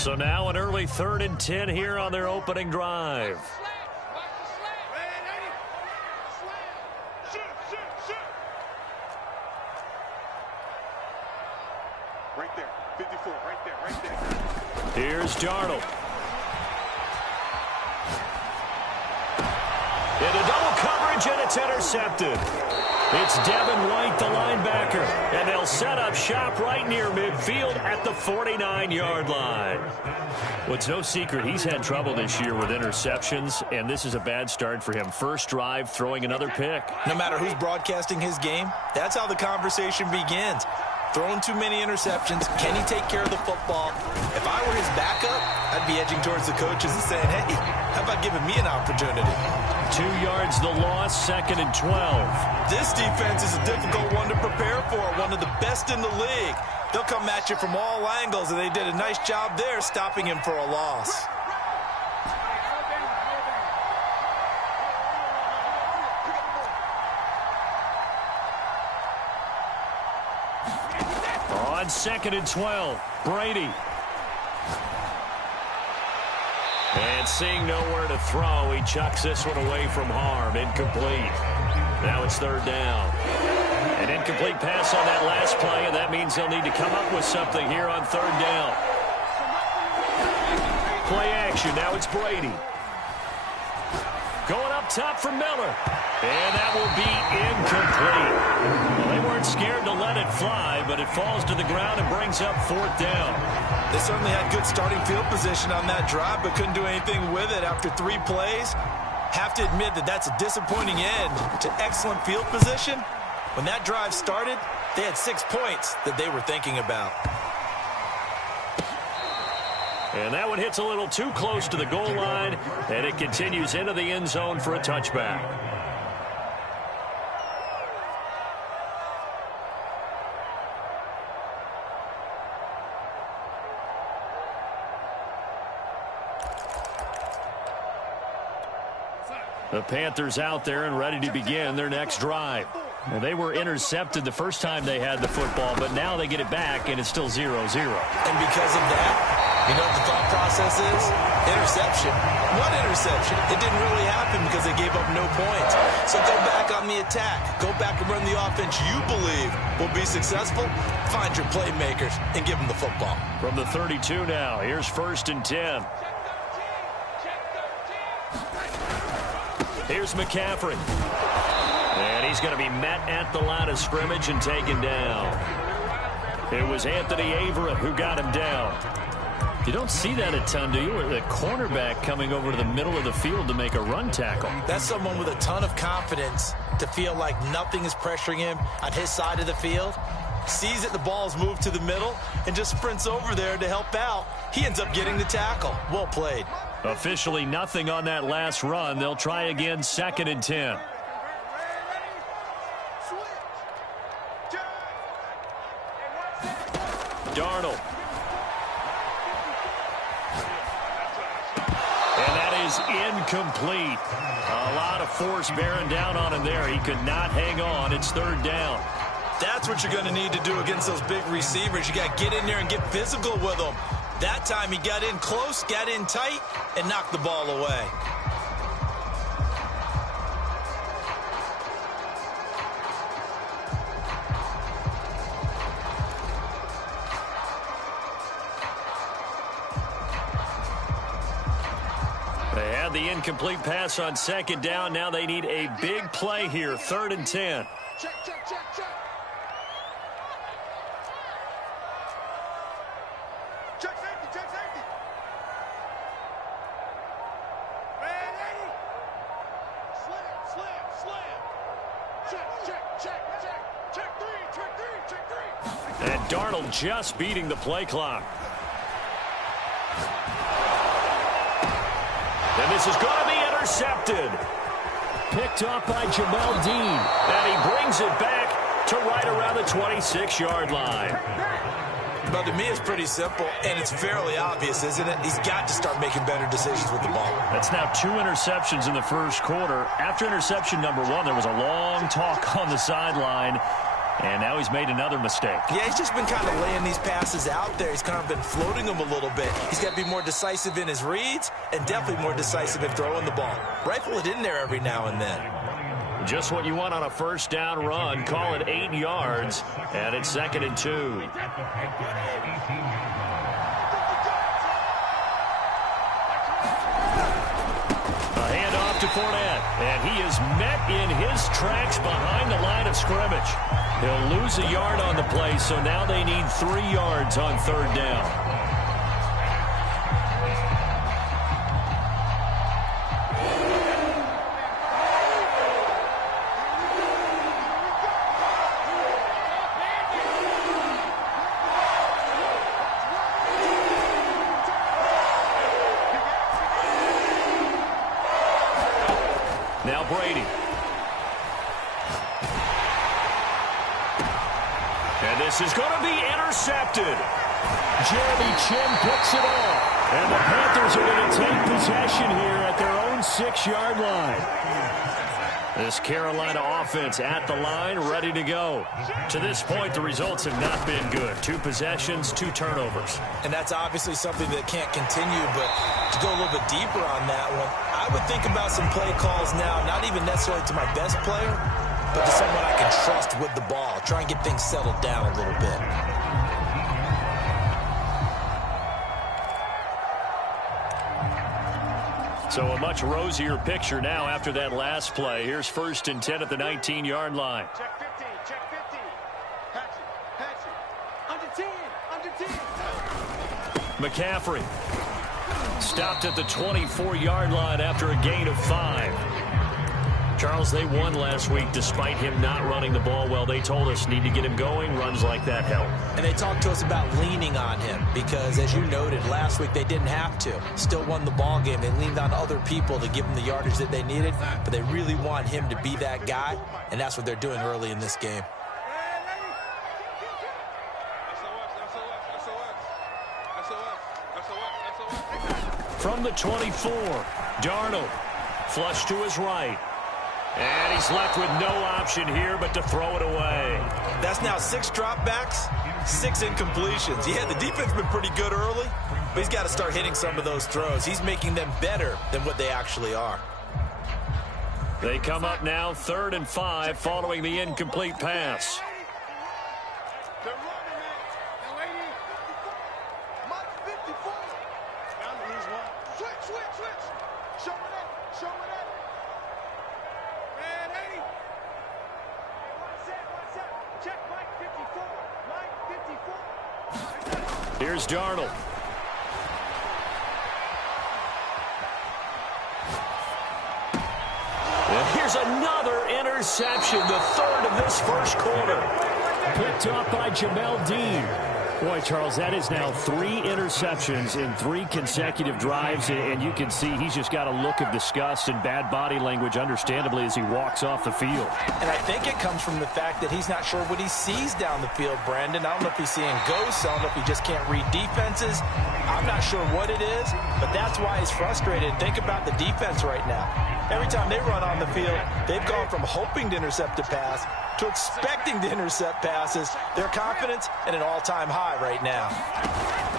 So now an early 3rd and 10 here on their opening drive. Right there, 54, right there. Here's Darnold. Into double coverage, and it's intercepted. It's Devin White, the linebacker, and they'll set up shop right near midfield at the 49-yard line. Well, it's no secret he's had trouble this year with interceptions, and this is a bad start for him. First drive, throwing another pick. No matter who's broadcasting his game, that's how the conversation begins. Throwing too many interceptions. Can he take care of the football? If I were his backup, I'd be edging towards the coaches and saying, hey, how about giving me an opportunity? 2 yards the loss, 2nd and 12. This defense is a difficult one to prepare for, one of the best in the league. They'll come at you from all angles, and they did a nice job there stopping him for a loss. On 2nd and 12, Brady. And seeing nowhere to throw, he chucks this one away from harm. Incomplete. Now it's 3rd down. An incomplete pass on that last play, and that means they'll need to come up with something here on 3rd down. Play action. Now it's Brady. Going up top for Miller. And that will be incomplete. Well, they weren't scared to let it fly, but it falls to the ground and brings up 4th down. They certainly had good starting field position on that drive, but couldn't do anything with it after 3 plays. Have to admit that that's a disappointing end to excellent field position. When that drive started, they had 6 points that they were thinking about. And that one hits a little too close to the goal line, and it continues into the end zone for a touchback. The Panthers out there and ready to begin their next drive. Well, they were intercepted the first time they had the football, but now they get it back, and it's still 0-0. And because of that, you know what the thought process is? Interception. What interception? It didn't really happen because they gave up no points. So go back on the attack. Go back and run the offense you believe will be successful. Find your playmakers and give them the football. From the 32 now, here's 1st and 10. Here's McCaffrey. And he's going to be met at the line of scrimmage and taken down. It was Anthony Averett who got him down. You don't see that a ton, do you? The cornerback coming over to the middle of the field to make a run tackle. That's someone with a ton of confidence to feel like nothing is pressuring him on his side of the field. Sees that the ball's moved to the middle and just sprints over there to help out. He ends up getting the tackle. Well played. Officially nothing on that last run. They'll try again, 2nd and 10. Darnold. And that is incomplete. A lot of force bearing down on him there. He could not hang on. It's 3rd down. That's what you're going to need to do against those big receivers. You got to get in there and get physical with them. That time he got in close, got in tight, and knocked the ball away. They had the incomplete pass on 2nd down. Now they need a big play here, 3rd and 10. Check, check, check, check. Check safety, check safety. Ready? Slam. Check three. And Darnold just beating the play clock. And this is going to be intercepted. Picked up by Jamel Dean. And he brings it back to right around the 26-yard line. But to me, it's pretty simple, and it's fairly obvious, isn't it? He's got to start making better decisions with the ball. That's now 2 interceptions in the first quarter. After interception number 1, there was a long talk on the sideline. And now he's made another mistake. Yeah, he's just been kind of laying these passes out there. He's kind of been floating them a little bit. He's got to be more decisive in his reads and definitely more decisive in throwing the ball. Rifle it in there every now and then. Just what you want on a first down run. Call it 8 yards, and it's 2nd and 2. A handoff to Fournette, and he is met in his tracks behind the line of scrimmage. He'll lose a yard on the play, so now they need 3 yards on 3rd down. Now Brady. And this is going to be intercepted. Jeremy Chin picks it off. And the Panthers are going to take possession here at their own 6-yard line. This Carolina offense at the line, ready to go. To this point, the results have not been good. 2 possessions, 2 turnovers. And that's obviously something that can't continue, but to go a little bit deeper on that one, I would think about some play calls now, not even necessarily to my best player, but to someone I can trust with the ball. Try and get things settled down a little bit. So a much rosier picture now after that last play. Here's 1st and 10 at the 19-yard line. Check 15, check 50. Patch it. Under 10, under 10. McCaffrey stopped at the 24-yard line after a gain of 5. Charles, they won last week despite him not running the ball well. They told us need to get him going. Runs like that help. And they talked to us about leaning on him because, as you noted, last week they didn't have to. Still won the ball game. They leaned on other people to give them the yardage that they needed, but they really want him to be that guy, and that's what they're doing early in this game. From the 24, Darnold flush to his right. And he's left with no option here but to throw it away. That's now 6 dropbacks, 6 incompletions. Yeah, the defense has been pretty good early, but he's got to start hitting some of those throws. He's making them better than what they actually are. They come up now 3rd and 5 following the incomplete pass. They're running it. Now, lady. Mike 54. Bound to lose one. Switch. Show it up. Man, 80. What's up? Check Mike 54. Mike 54. Here's Darnold. And here's another interception, the 3rd of this first quarter. Picked up by Jamel Dean. Boy, Charles, that is now 3 interceptions in 3 consecutive drives, and you can see he's just got a look of disgust and bad body language, understandably, as he walks off the field. And I think it comes from the fact that he's not sure what he sees down the field, Brandon. I don't know if he's seeing ghosts. I don't know if he just can't read defenses. I'm not sure what it is, but that's why he's frustrated. Think about the defense right now. Every time they run on the field, they've gone from hoping to intercept a pass to expecting to intercept passes. Their confidence at an all-time high right now.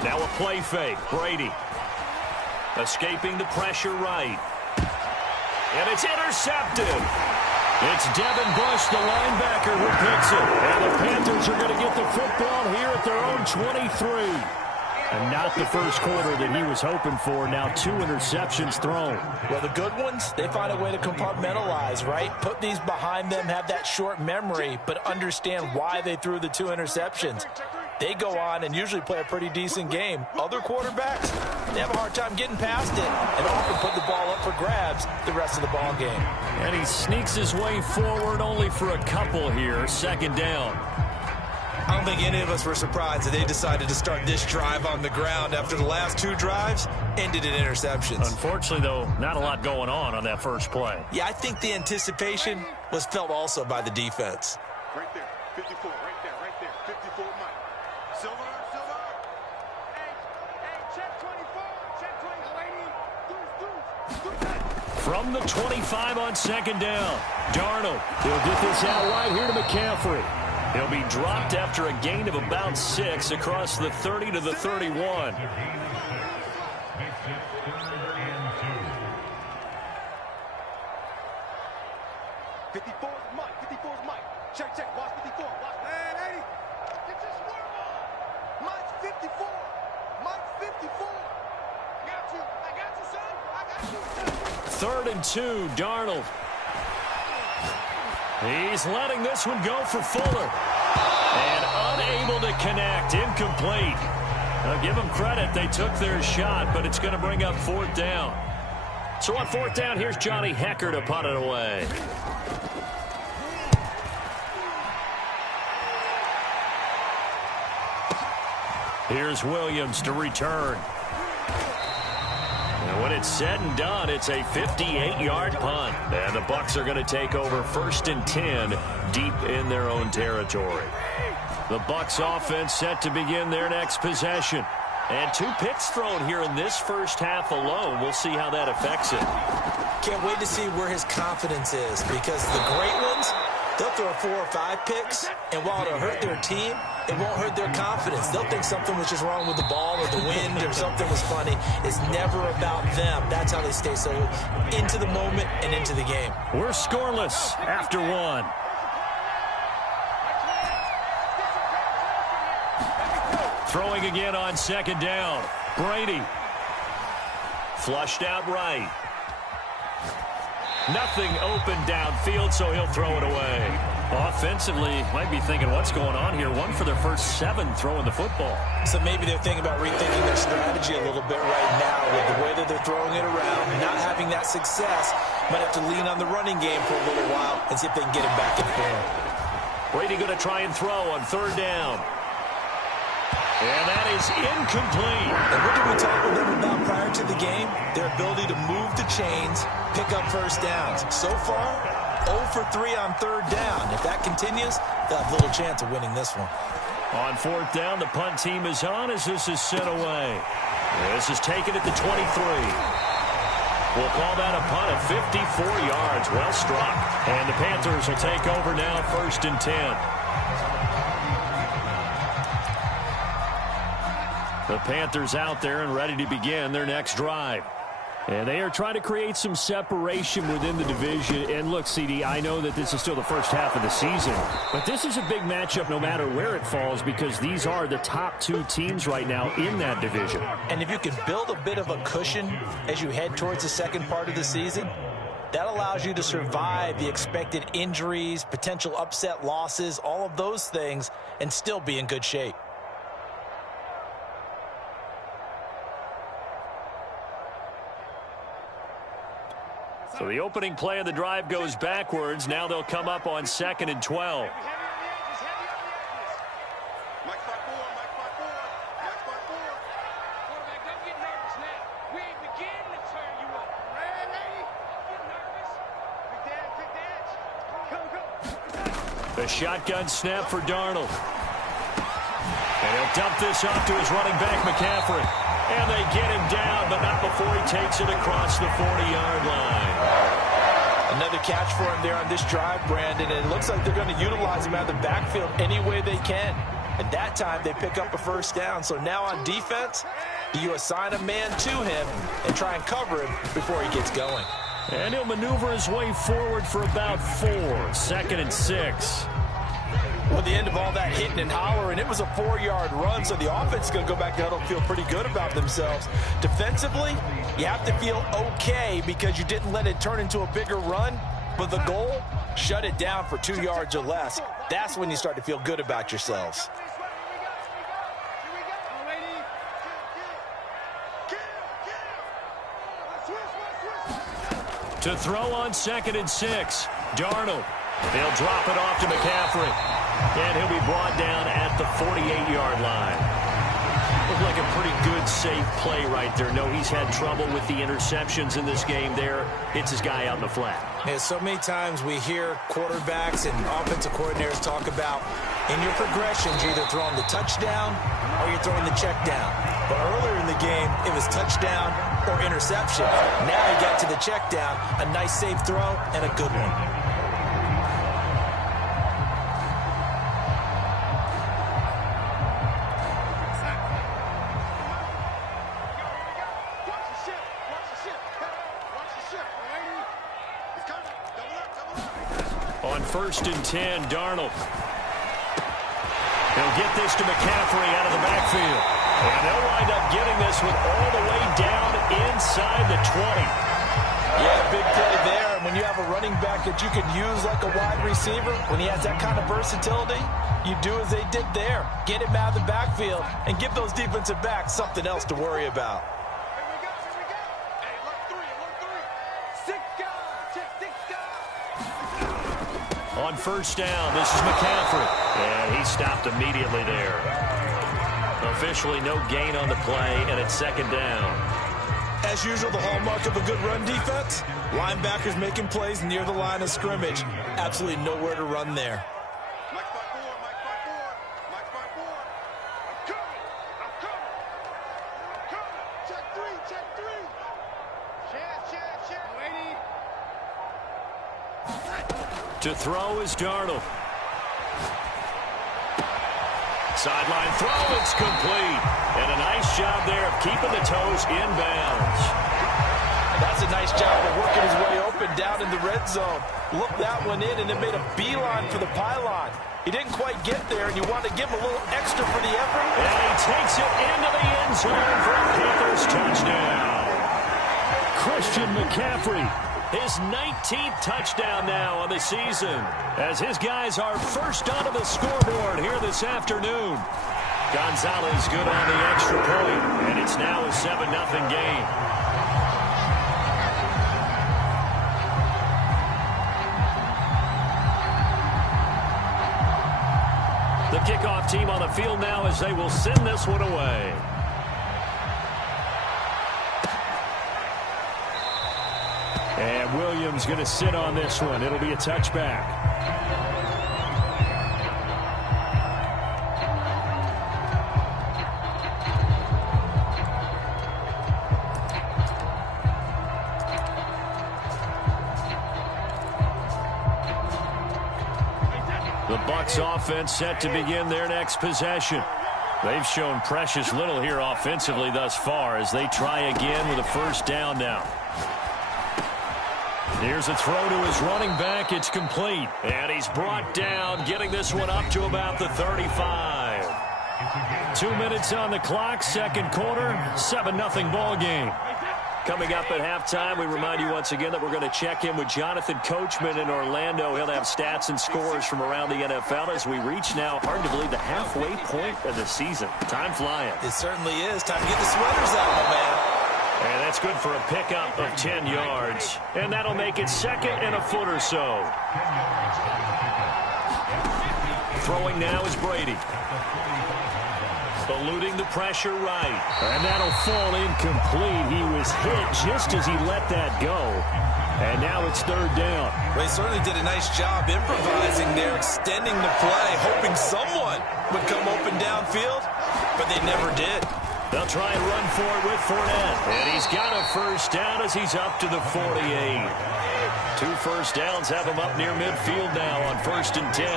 Now a play fake. Brady escaping the pressure right. And it's intercepted. It's Devin Bush, the linebacker, who picks it. And the Panthers are going to get the football here at their own 23. And not the first quarter that he was hoping for. Now 2 interceptions thrown. Well, the good ones, they find a way to compartmentalize, right? Put these behind them, have that short memory, but understand why they threw the 2 interceptions. They go on and usually play a pretty decent game. Other quarterbacks, they have a hard time getting past it and often put the ball up for grabs the rest of the ball game. And he sneaks his way forward only for a couple here. 2nd down. I don't think any of us were surprised that they decided to start this drive on the ground after the last 2 drives ended in interceptions. Unfortunately, though, not a lot going on that first play. Yeah, I think the anticipation was felt also by the defense. Right there. 54. Right there. 54, Mike. Silver. Hey, check 24. Check 20. Lady. From the 25 on 2nd down. Darnold. He'll get this out right here to McCaffrey. He'll be dropped after a gain of about 6 across the 30 to the 31. 54 is Mike. 54 is Mike. Check, check. Watch 54. Watch. Man, 80. Get your swerve on. Mike's 54. Mike's 54. Got you. I got you, son. I got you. 3rd and 2, Darnold. He's letting this one go for Fuller. And unable to connect. Incomplete. I'll give them credit. They took their shot, but it's going to bring up 4th down. So on 4th down, here's Johnny Hecker to punt it away. Here's Williams to return. And when it's said and done, it's a 58-yard punt. And the Bucs are going to take over 1st and 10 deep in their own territory. The Bucs offense set to begin their next possession. And 2 picks thrown here in this first half alone. We'll see how that affects it. Can't wait to see where his confidence is, because the great ones, they'll throw 4 or 5 picks, and while it'll hurt their team, it won't hurt their confidence. They'll think something was just wrong with the ball or the wind or something was funny. It's never about them. That's how they stay so into the moment and into the game. We're scoreless after 1. Throwing again on 2nd down. Brady. Flushed out right. Nothing open downfield, so he'll throw it away. Offensively, might be thinking, what's going on here? 1 for their first 7 throwing the football. So maybe they're thinking about rethinking their strategy a little bit right now with the way that they're throwing it around, not having that success. Might have to lean on the running game for a little while and see if they can get him back in form. Brady going to try and throw on 3rd down. And that is incomplete. And what did we talk with them about prior to the game? Their ability to move the chains, pick up first downs. So far, 0 for 3 on 3rd down. If that continues, they'll have little chance of winning this one. On 4th down, the punt team is on as this is sent away. This is taken at the 23. We'll call that a punt of 54 yards. Well struck. And the Panthers will take over now, 1st and 10. The Panthers out there and ready to begin their next drive. And they are trying to create some separation within the division. And look, CD, I know that this is still the first half of the season, but this is a big matchup no matter where it falls, because these are the top 2 teams right now in that division. And if you can build a bit of a cushion as you head towards the second part of the season, that allows you to survive the expected injuries, potential upset losses, all of those things, and still be in good shape. So the opening play of the drive goes backwards. Now they'll come up on 2nd and 12. Mike 5-4. Mike 5-4. Mike 5-4. Quarterback, don't get nervous now. We ain't beginning to turn you up. Red lady. Don't get nervous. Big dad. Come. The shotgun snap for Darnold. And he'll dump this off to his running back, McCaffrey. And they get him down, but not before he takes it across the 40-yard line. Another catch for him there on this drive, Brandon, and it looks like they're going to utilize him out of the backfield any way they can. At that time, they pick up a first down. So now on defense, do you assign a man to him and try and cover him before he gets going? And he'll maneuver his way forward for about 4. 2nd and 6. Well, the end of all that hitting and hollering, it was a 4-yard run, so the offense is going to go back to huddle and feel pretty good about themselves. Defensively, you have to feel okay because you didn't let it turn into a bigger run, but the goal, shut it down for 2 yards or less. That's when you start to feel good about yourselves. To throw on 2nd and 6, Darnold. They'll drop it off to McCaffrey. And he'll be brought down at the 48-yard line. Looked like a pretty good, safe play right there. No, he's had trouble with the interceptions in this game there. It's his guy out in the flat. Yeah, so many times we hear quarterbacks and offensive coordinators talk about in your progressions, you're either throwing the touchdown or you're throwing the check down. But earlier in the game, it was touchdown or interception. Now he got to the check down, a nice safe throw, and a good one. On 1st and 10, Darnold. He'll get this to McCaffrey out of the backfield. And they'll wind up getting this one all the way down inside the 20. Yeah, big play there. And when you have a running back that you can use like a wide receiver, when he has that kind of versatility, you do as they did there. Get him out of the backfield and give those defensive backs something else to worry about. Here we go. Hey, look three. 6 guys. Check 6 guys. On 1st down, this is McCaffrey. And he stopped immediately there. Officially no gain on the play, and it's 2nd down. As usual, the hallmark of a good run defense, linebackers making plays near the line of scrimmage. Absolutely nowhere to run there. Mike 5-4. I'm coming. Check 3. Check. Lady. To throw is Darnold. Sideline throw, it's complete. And a nice job there of keeping the toes inbounds. That's a nice job of working his way open down in the red zone. Looked that one in and it made a beeline for the pylon. He didn't quite get there, and you want to give him a little extra for the effort. And he takes it into the end zone for a Panthers touchdown. Christian McCaffrey, his 19th touchdown now on the season, as his guys are first onto the scoreboard here this afternoon. Gonzalez good on the extra point, and it's now a 7-0 game. The kickoff team on the field now as they will send this one away. And Williams going to sit on this one. It'll be a touchback. The Bucs offense set to begin their next possession. They've shown precious little here offensively thus far as they try again with a 1st down now. Here's a throw to his running back. It's complete. And he's brought down, getting this one up to about the 35. 2 minutes on the clock, 2nd quarter, 7-0 ball game. Coming up at halftime, we remind you once again that we're going to check in with Jonathan Coachman in Orlando. He'll have stats and scores from around the NFL as we reach now, hard to believe, the halfway point of the season. Time flying. It certainly is. Time to get the sweaters out, my man. And that's good for a pickup of 10 yards. And that'll make it 2nd and a foot or so. Throwing now is Brady. Eluding the pressure right. And that'll fall incomplete. He was hit just as he let that go. And now it's 3rd down. They certainly did a nice job improvising there, extending the play, hoping someone would come open downfield, but they never did. They'll try and run for it with Fournette. And he's got a 1st down as he's up to the 48. 2 1st downs have him up near midfield now on 1st and 10.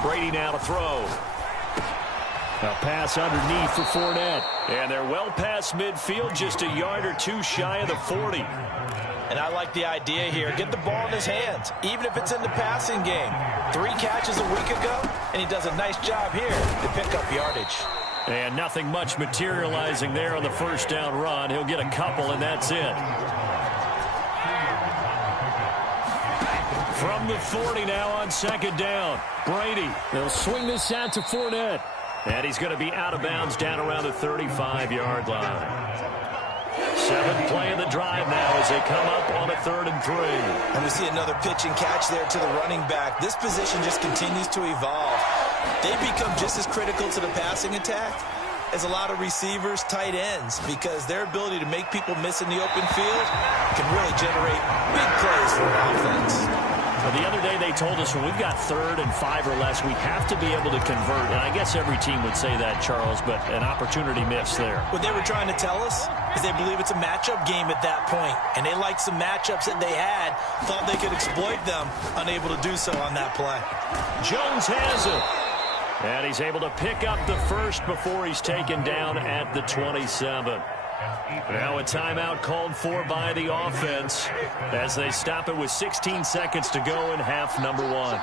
Brady now to throw. A pass underneath for Fournette. And they're well past midfield, just a yard or 2 shy of the 40. And I like the idea here. Get the ball in his hands, even if it's in the passing game. 3 catches a week ago, and he does a nice job here to pick up yardage. And nothing much materializing there on the 1st down run. He'll get a couple, and that's it. From the 40 now on 2nd down. Brady, they'll swing this out to Fournette. And he's going to be out of bounds down around the 35-yard line. 7th play of the drive now as they come up on a 3rd and 3. And we see another pitch and catch there to the running back. This position just continues to evolve. They become just as critical to the passing attack as a lot of receivers, tight ends, because their ability to make people miss in the open field can really generate big plays for an offense. Well, the other day they told us when we've got 3rd and 5 or less, we have to be able to convert. And I guess every team would say that, Charles, but an opportunity missed there. What they were trying to tell us is they believe it's a matchup game at that point. And they liked some matchups that they had, thought they could exploit them, unable to do so on that play. Jones has it. And he's able to pick up the first before he's taken down at the 27. Now a timeout called for by the offense as they stop it with 16 seconds to go in half number one.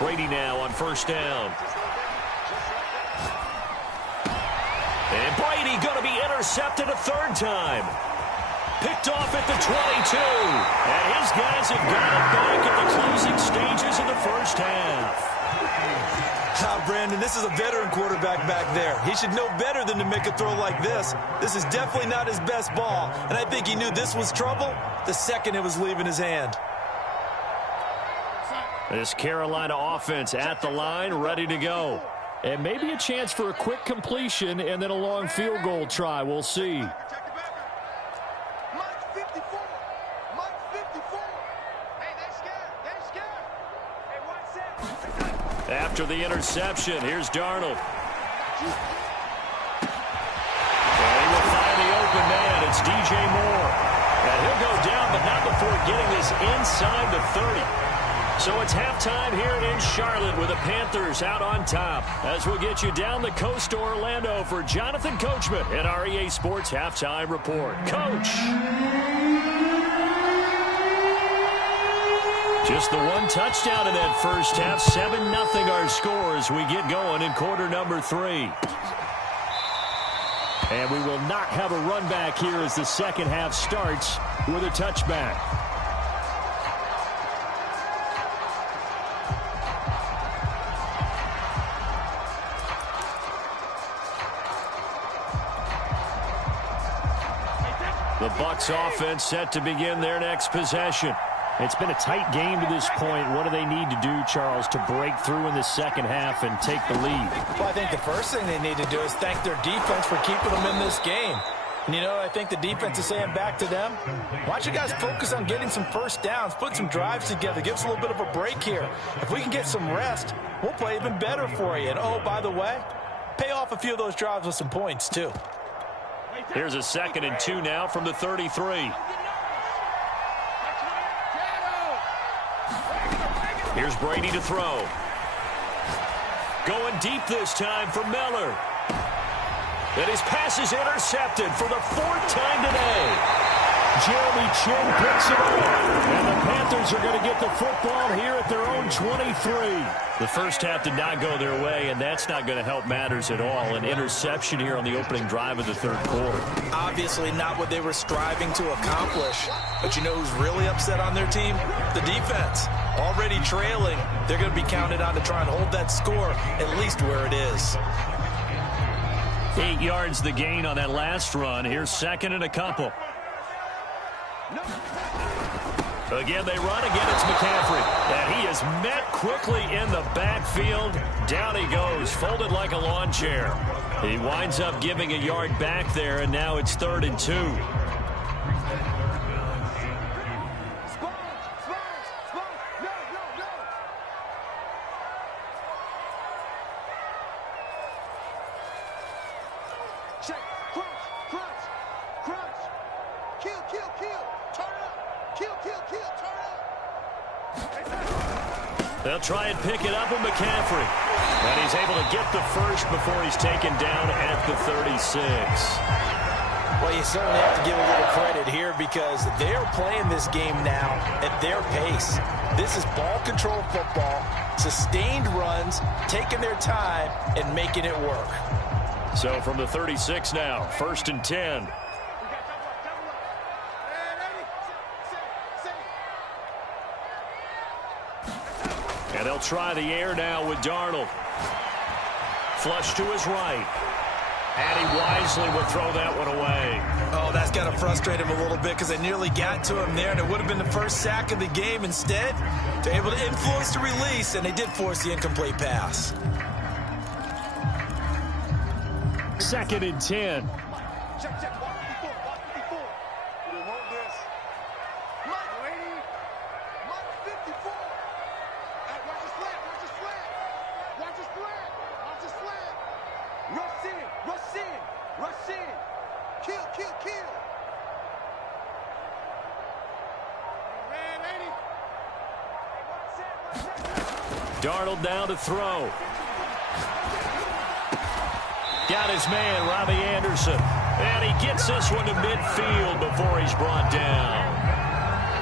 Brady now on first down. And Brady going to be intercepted a third time. Picked off at the 22. And his guys have got it back at the closing stages of the first half. Brandon, this is a veteran quarterback back there. He should know better than to make a throw like this. This is definitely not his best ball. And I think he knew this was trouble the second it was leaving his hand. This Carolina offense at the line, ready to go. And maybe a chance for a quick completion and then a long field goal try. We'll see. After the interception, here's Darnold. And he will find the open man. It's DJ Moore. And he'll go down, but not before getting this inside the 30. So it's halftime here in Charlotte with the Panthers out on top. As we'll get you down the coast to Orlando for Jonathan Coachman at our EA Sports Halftime Report. Coach. Just the one touchdown in that first half. 7-0 our score as we get going in quarter number 3. And we will not have a run back here as the second half starts with a touchback. The Bucs offense set to begin their next possession. It's been a tight game to this point. What do they need to do, Charles, to break through in the second half and take the lead? Well, I think the first thing they need to do is thank their defense for keeping them in this game. And, you know, I think the defense is saying back to them, why don't you guys focus on getting some first downs, put some drives together, give us a little bit of a break here. If we can get some rest, we'll play even better for you. And, oh, by the way, pay off a few of those drives with some points, too. Here's a 2nd and 2 now from the 33. Here's Brady to throw. Going deep this time for Miller. And his pass is intercepted for the 4th time today. Jeremy Chin picks it up. And the Panthers are going to get the football here at their own 23. The first half did not go their way, and that's not going to help matters at all. An interception here on the opening drive of the third quarter. Obviously not what they were striving to accomplish. But you know who's really upset on their team? The defense. Already trailing, they're going to be counted on to try and hold that score at least where it is. 8 yards the gain on that last run. Here's 2nd and a couple. Again, they run. Again, it's McCaffrey. And he is met quickly in the backfield. Down he goes, folded like a lawn chair. He winds up giving a yard back there, and now it's 3rd and 2. They'll try and pick it up with McCaffrey. And he's able to get the first before he's taken down at the 36. Well, you certainly have to give a little credit here because they're playing this game now at their pace. This is ball control football, sustained runs, taking their time, and making it work. So from the 36 now, 1st and 10. And they'll try the air now with Darnold. Flush to his right. And he wisely will throw that one away. Oh, that's got to frustrate him a little bit because they nearly got to him there, and it would have been the first sack of the game. Instead, they're able to influence the release, and they did force the incomplete pass. 2nd and 10. Check, check. Watch 54. Watch 54. We want this. Mike 54. Hey, watch his flag. Watch his flag. Watch his flag. Watch his flag. Rush in. Rush in. Rush in. Kill, kill, kill. Red 80. Watch it. Watch it. Darnold now to throw. Got his man, Robbie Anderson. And he gets this one to midfield before he's brought down.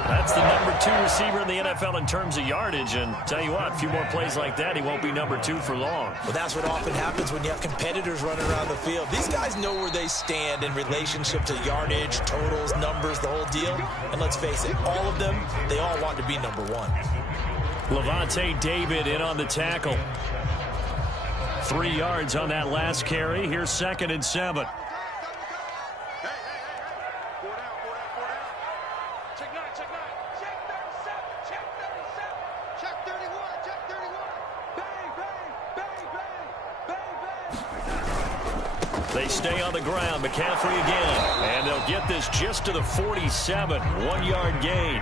That's the number 2 receiver in the NFL in terms of yardage. And tell you what, a few more plays like that, he won't be number 2 for long. Well, that's what often happens when you have competitors running around the field. These guys know where they stand in relationship to yardage, totals, numbers, the whole deal. And let's face it, all of them, they all want to be number 1. Levante David in on the tackle. 3 yards on that last carry. Here's 2nd and 7. They stay on the ground. McCaffrey again. And they'll get this just to the 47. 1-yard gain.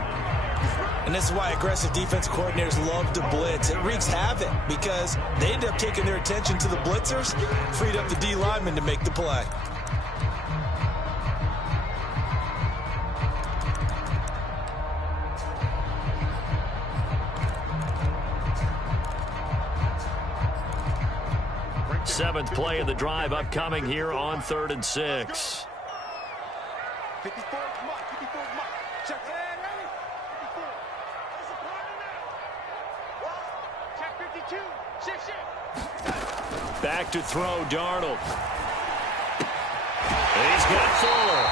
And this is why aggressive defense coordinators love to blitz. It wreaks havoc because they end up taking their attention to the blitzers, freed up the D lineman to make the play. Seventh play of the drive upcoming here on 3rd and 6. 54 Mike. 54 Mike. Check. Ready? 54. Check 52. Shift. Back to throw, Darnold. And he's got Fuller.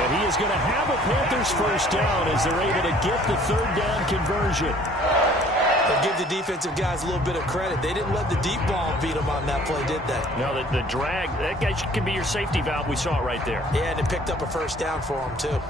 And he is going to have a Panthers first down as they're able to get the 3rd down conversion. But give the defensive guys a little bit of credit. They didn't let the deep ball beat them on that play, did they? No, the drag, that guy can be your safety valve. We saw it right there. Yeah, and it picked up a first down for them, too.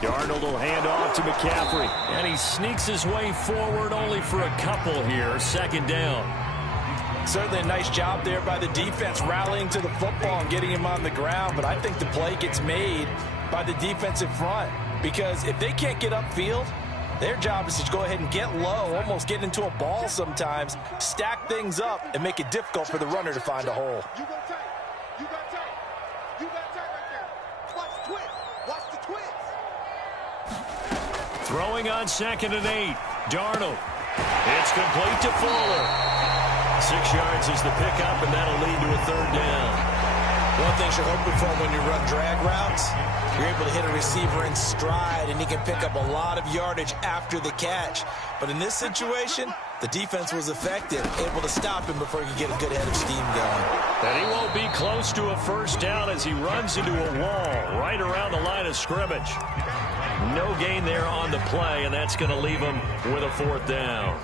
Darnold will hand off to McCaffrey. And he sneaks his way forward only for a couple here. 2nd down. Certainly a nice job there by the defense rallying to the football and getting him on the ground. But I think the play gets made by the defensive front. Because if they can't get upfield, their job is to go ahead and get low, almost get into a ball sometimes, stack things up, and make it difficult for the runner to find a hole. You got tight. You got tight. You got tight right there. Watch the twist. Watch the twist. Throwing on 2nd and 8. Darnold. It's complete to Fuller. 6 yards is the pickup, and that'll lead to a 3rd down. One thing you're hoping for when you run drag routes, you're able to hit a receiver in stride, and he can pick up a lot of yardage after the catch. But in this situation, the defense was effective, able to stop him before he could get a good head of steam going. And he won't be close to a first down as he runs into a wall right around the line of scrimmage. No gain there on the play, and that's going to leave him with a 4th down.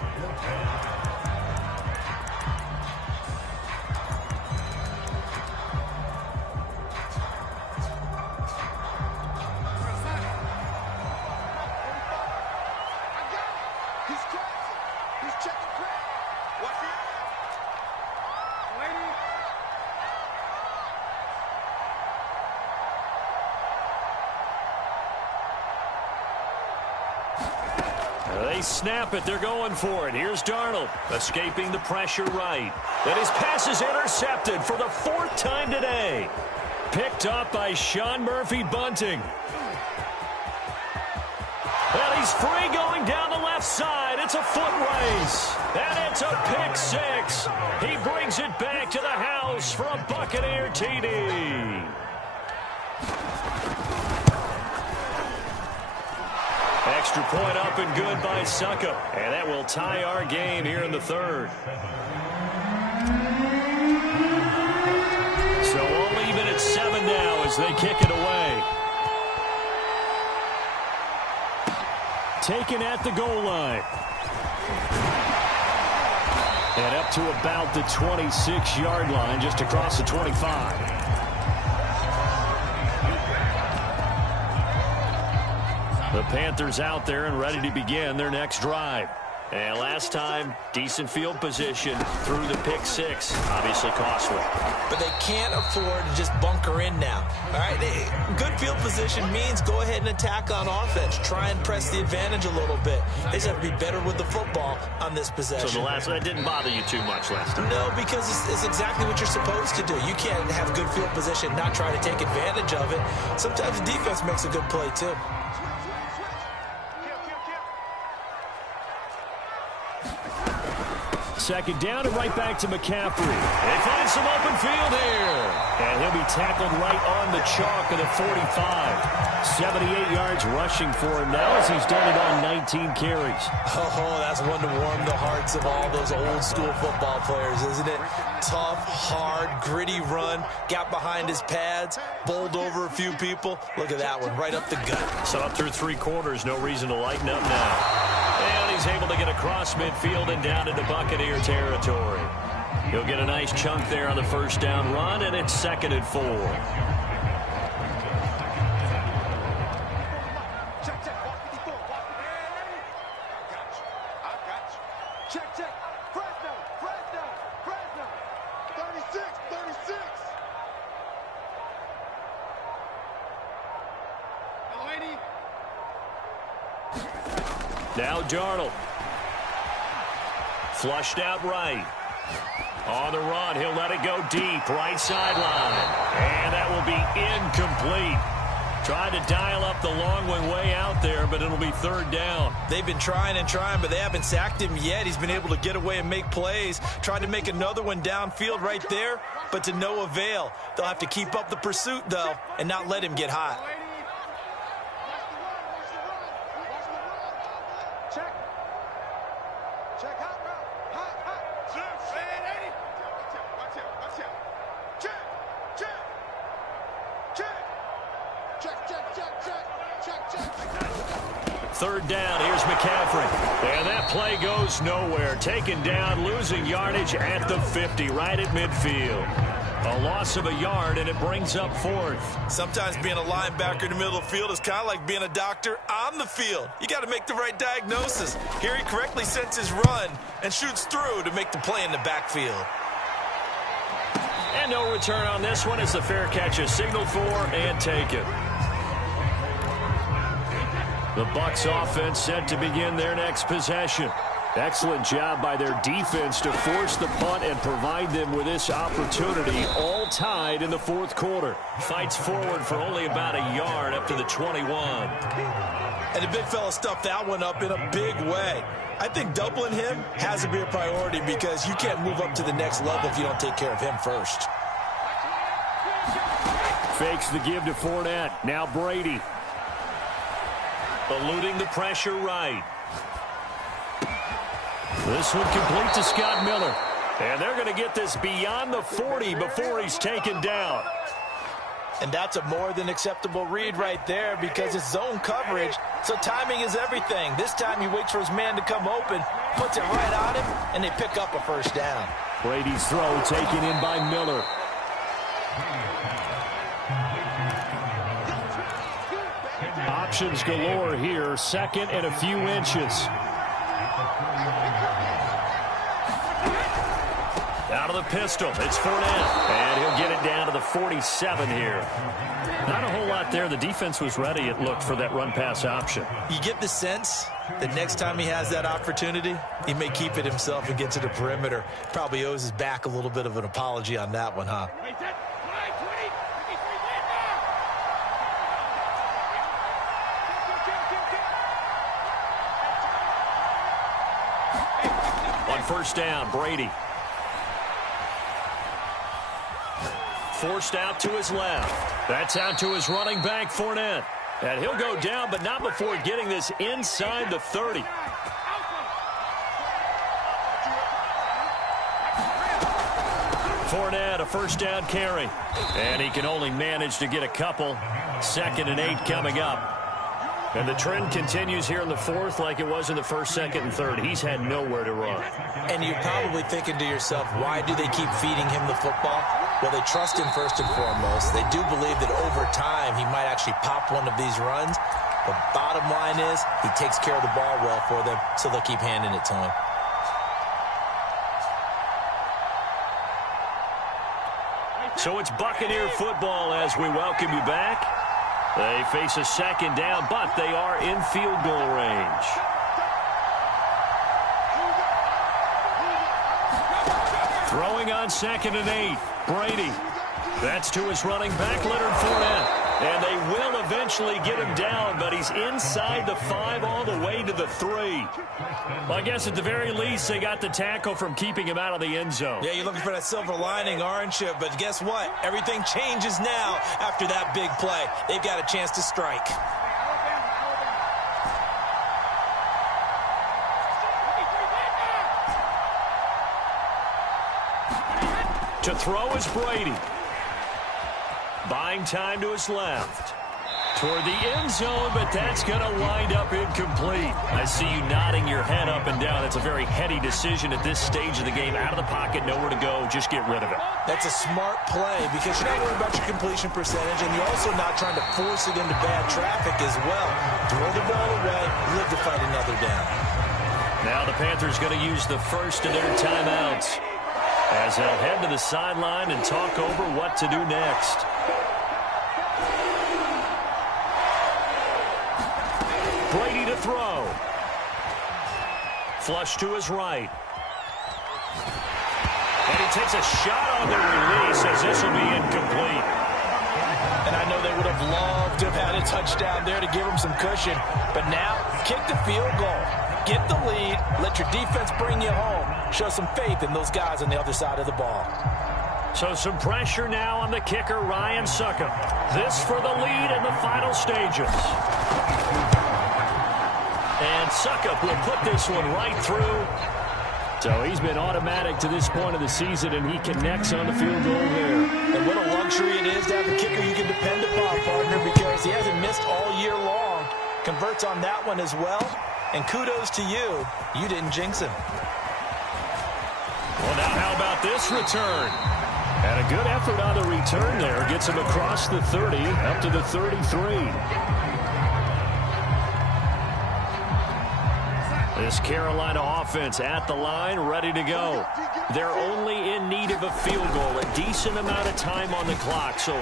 They snap it. They're going for it. Here's Darnold, escaping the pressure right. And his pass is intercepted for the 4th time today. Picked up by Sean Murphy-Bunting. And he's free going down the left side. It's a foot race. And it's a pick 6. He brings it back to the house for a Buccaneer TD. Extra point up and good by Suckup. And that will tie our game here in the 3rd. So we'll leave it at 7 now as they kick it away. Taken at the goal line. And up to about the 26-yard line, just across the 25. The Panthers out there and ready to begin their next drive. And last time, decent field position through the pick six. Obviously costly. But they can't afford to just bunker in now. All right, good field position means go ahead and attack on offense. Try and press the advantage a little bit. They just have to be better with the football on this possession. So that didn't bother you too much last time? No, because it's exactly what you're supposed to do. You can't have good field position and not try to take advantage of it. Sometimes the defense makes a good play, too. Second down and right back to McCaffrey. They find some open field here. And he'll be tackled right on the chalk of the 45. 78 yards rushing for him now as he's done it on 19 carries. Oh, that's one to warm the hearts of all those old school football players, isn't it? Tough, hard, gritty run. Got behind his pads, bowled over a few people. Look at that one, right up the gut. So up through three quarters, no reason to lighten up now. And he's able to get across midfield and down into Buccaneer territory. He'll get a nice chunk there on the first down run, and it's 2nd and 4. Check. Fresno. 36. Now Darnold. Flushed out right. On the run, he'll let it go deep, right sideline. And that will be incomplete. Tried to dial up the long one way out there, but it'll be 3rd down. They've been trying, but they haven't sacked him yet. He's been able to get away and make plays. Tried to make another one downfield right there, but to no avail. They'll have to keep up the pursuit, though, and not let him get hot. Check hot route. Hot. Check. 3rd down, here's McCaffrey. And that play goes nowhere. Taken down, losing yardage at the 50, right at midfield. A loss of a yard, and it brings up 4th. Sometimes being a linebacker in the middle of the field is kind of like being a doctor on the field. You got to make the right diagnosis. Here he correctly sets his run and shoots through to make the play in the backfield. And no return on this one as the fair catch is signaled for and taken. The Bucs offense set to begin their next possession. Excellent job by their defense to force the punt and provide them with this opportunity, all tied in the 4th quarter. Fights forward for only about a yard up to the 21. And the big fella stuffed that one up in a big way. I think doubling him has to be a priority because you can't move up to the next level if you don't take care of him first. Fakes the give to Fournette. Now Brady. Eluding the pressure right. This one complete to Scott Miller. And they're going to get this beyond the 40 before he's taken down. And that's a more than acceptable read right there because it's zone coverage, so timing is everything. This time he waits for his man to come open, puts it right on him, and they pick up a 1st down. Brady's throw taken in by Miller. Options galore here, 2nd and a few inches. Out of the pistol, it's Fournette, and he'll get it down to the 47 here. Not a whole lot there. The defense was ready, it looked, for that run-pass option. You get the sense that next time he has that opportunity, he may keep it himself and get to the perimeter. Probably owes his back a little bit of an apology on that one, huh? On 1st down, Brady. Forced out to his left. That's out to his running back, Fournette. And he'll go down, but not before getting this inside the 30. Fournette, a 1st down carry. And he can only manage to get a couple. 2nd and 8 coming up. And the trend continues here in the 4th like it was in the 1st, 2nd, and 3rd. He's had nowhere to run. And you're probably thinking to yourself, why do they keep feeding him the football? Well, they trust him first and foremost. They do believe that over time he might actually pop one of these runs. But bottom line is, he takes care of the ball well for them, so they'll keep handing it to him. So it's Buccaneer football as we welcome you back. They face a second down, but they are in field goal range. Throwing on 2nd and 8, Brady. That's to his running back, Leonard Fournette. And they will eventually get him down, but he's inside the 5 all the way to the 3. Well, I guess at the very least, they got the tackle from keeping him out of the end zone. Yeah, you're looking for that silver lining, aren't you? But guess what? Everything changes now after that big play. They've got a chance to strike. To throw is Brady. Buying time to his left. Toward the end zone, but that's going to wind up incomplete. I see you nodding your head up and down. It's a very heady decision at this stage of the game. Out of the pocket, nowhere to go. Just get rid of it. That's a smart play because you're not worried about your completion percentage, and you're also not trying to force it into bad traffic as well. Throw the ball away, live to fight another down. Now the Panthers going to use the first of their timeouts as they'll head to the sideline and talk over what to do next. Brady to throw. Flush to his right. And he takes a shot on the release as this will be incomplete. And I know they would have loved to have had a touchdown there to give them some cushion. But now, kick the field goal. Get the lead. Let your defense bring you home. Show some faith in those guys on the other side of the ball. So some pressure now on the kicker, Ryan Succop. This for the lead in the final stages. And Succop will put this one right through. So he's been automatic to this point of the season, and he connects on the field goal there. And what a luxury it is to have a kicker you can depend upon, partner, because he hasn't missed all year long. Converts on that one as well. And kudos to you. You didn't jinx him. Well, now how about this return? And a good effort on the return there. Gets him across the 30, up to the 33. This Carolina offense at the line, ready to go. They're only in need of a field goal, a decent amount of time on the clock. So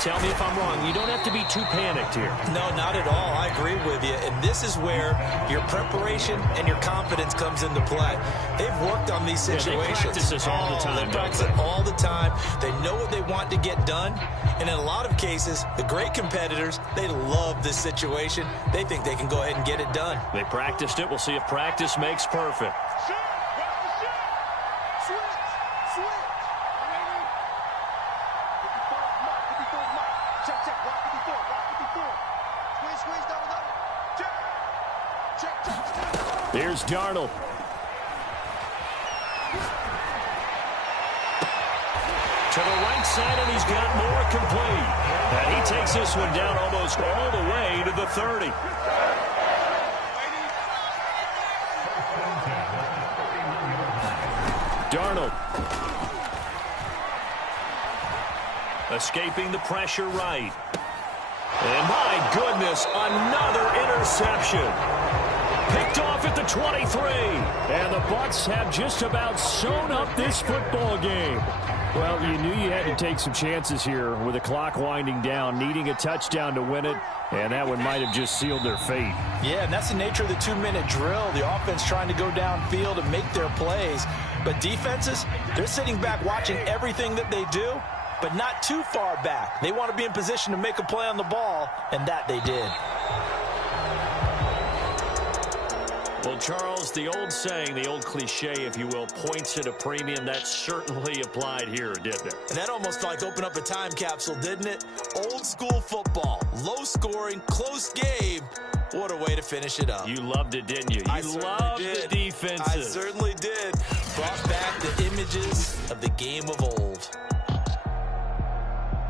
tell me if I'm wrong. You don't have to be too panicked here. No, not at all. I agree with you. And this is where your preparation and your confidence comes into play. They've worked on these situations. Yeah, they practice this all the time. They practice it all the time. They know what they want to get done. And in a lot of cases, the great competitors, they love this situation. They think they can go ahead and get it done. They practiced it. We'll see if practice makes perfect. Here's Darnold. To the right side, and he's got more complete. And he takes this one down almost all the way to the 30. Darnold. Escaping the pressure right. And my goodness, another interception. Picked off at the 23. And the Bucs have just about sewn up this football game. Well, you knew you had to take some chances here with the clock winding down, needing a touchdown to win it, and that one might have just sealed their fate. Yeah, and that's the nature of the 2-minute drill. The offense trying to go downfield and make their plays. But defenses, they're sitting back watching everything that they do, but not too far back. They want to be in position to make a play on the ball, and that they did. Well, Charles, the old saying, the old cliche, if you will, points at a premium. That certainly applied here, didn't it? And that almost like opened up a time capsule, didn't it? Old school football, low scoring, close game. What a way to finish it up. You loved it, didn't you? You loved the defenses. I certainly did. Brought back the images of the game of old.